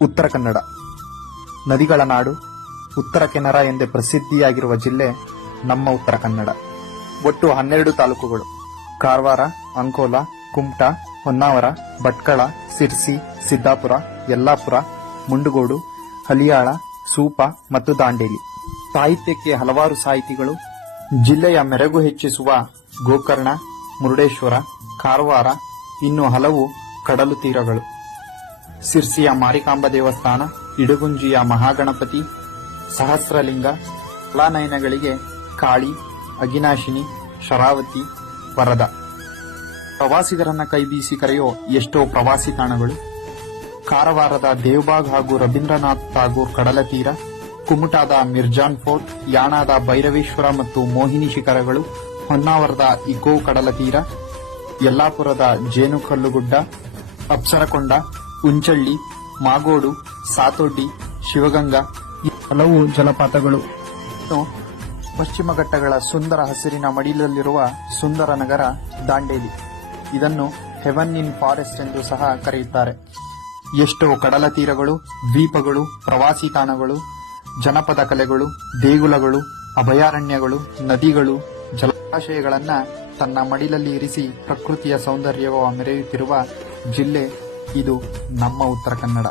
ಉತ್ತರ ಕನ್ನಡ ನದಿಗಳ ನಾಡು, ಉತ್ತರ ಕೆನರಾ ಎಂದೇ ಪ್ರಸಿದ್ಧಿಯಾಗಿರುವ ಜಿಲ್ಲೆ ನಮ್ಮ ಉತ್ತರ ಕನ್ನಡ. ಒಟ್ಟು 12 ತಾಲೂಕುಗಳು: ಕಾರವಾರ, ಅಂಕೋಲಾ, ಕುಮಟಾ, ಹೊನ್ನಾವರ, ಭಟ್ಕಳ, ಸಿರ್ಸಿ, ಸಿದ್ದಾಪುರ, ಯಲ್ಲಾಪುರ, ಮುಂಡಗೋಡು, ಹಲಿಯಾಳ, ಸೂಪ ಮತ್ತು ದಾಂಡೇಲಿ. ಸಾಹಿತ್ಯಕ್ಕೆ ಹಲವಾರು ಸಾಹಿತಿಗಳು. ಜಿಲ್ಲೆಯ ಮೆರುಗು ಹೆಚ್ಚಿಸುವ ಗೋಕರ್ಣ, ಮುರುಡೇಶ್ವರ, ಕಾರವಾರ, ಇನ್ನು ಹಲವು ಕಡಲು ತೀರಗಳು. ಸಿರ್ಸಿಯ ಮಾರಿಕಾಂಬ ದೇವಸ್ಥಾನ, ಇಡಗುಂಜಿಯ ಮಹಾಗಣಪತಿ, ಸಹಸ್ರಲಿಂಗ, ಕಲಾನಯನಗಳಿಗೆ ಕಾಳಿ, ಅಗಿನಾಶಿನಿ, ಶರಾವತಿ, ವರದ. ಪ್ರವಾಸಿಗರನ್ನ ಕೈಬೀಸಿ ಕರೆಯೋ ಎಷ್ಟೋ ಪ್ರವಾಸಿ ತಾಣಗಳು: ಕಾರವಾರದ ದೇವಬಾಗ್ ಹಾಗೂ ರವೀಂದ್ರನಾಥ್ ಟಾಗೂರ್ ಕಡಲ ತೀರ, ಕುಮಟಾದ ಮಿರ್ಜಾನ್ ಫೋರ್ಟ್, ಯಾಣದ ಭೈರವೇಶ್ವರ ಮತ್ತು ಮೋಹಿನಿ ಶಿಖರಗಳು, ಹೊನ್ನಾವರದ ಇಕೋ ಕಡಲ ತೀರ, ಯಲ್ಲಾಪುರದ ಜೇನುಕಲ್ಲುಗುಡ್ಡ, ಅಪ್ಸರಕೊಂಡ, ಉಂಚಳ್ಳಿ, ಮಾಗೋಡು, ಸಾತೋಟಿ, ಶಿವಗಂಗಾ ಹಲವು ಜಲಪಾತಗಳು. ಪಶ್ಚಿಮ ಘಟ್ಟಗಳ ಸುಂದರ ಹಸಿರಿನ ಮಡಿಲಲ್ಲಿರುವ ಸುಂದರ ನಗರ ದಾಂಡೇಲಿ. ಇದನ್ನು ಹೆವನ್ ಇನ್ ಫಾರೆಸ್ಟ್ ಎಂದು ಸಹ ಕರೆಯುತ್ತಾರೆ. ಎಷ್ಟೋ ಕಡಲ ತೀರಗಳು, ದ್ವೀಪಗಳು, ಪ್ರವಾಸಿ ತಾಣಗಳು, ಜನಪದ ಕಲೆಗಳು, ದೇಗುಲಗಳು, ಅಭಯಾರಣ್ಯಗಳು, ನದಿಗಳು, ಜಲಾಶಯಗಳನ್ನ ತನ್ನ ಮಡಿಲಲ್ಲಿ ಇರಿಸಿ ಪ್ರಕೃತಿಯ ಸೌಂದರ್ಯವ ಮೆರೆಯುತ್ತಿರುವ ಜಿಲ್ಲೆ ಇದು ನಮ್ಮ ಉತ್ತರ ಕನ್ನಡ.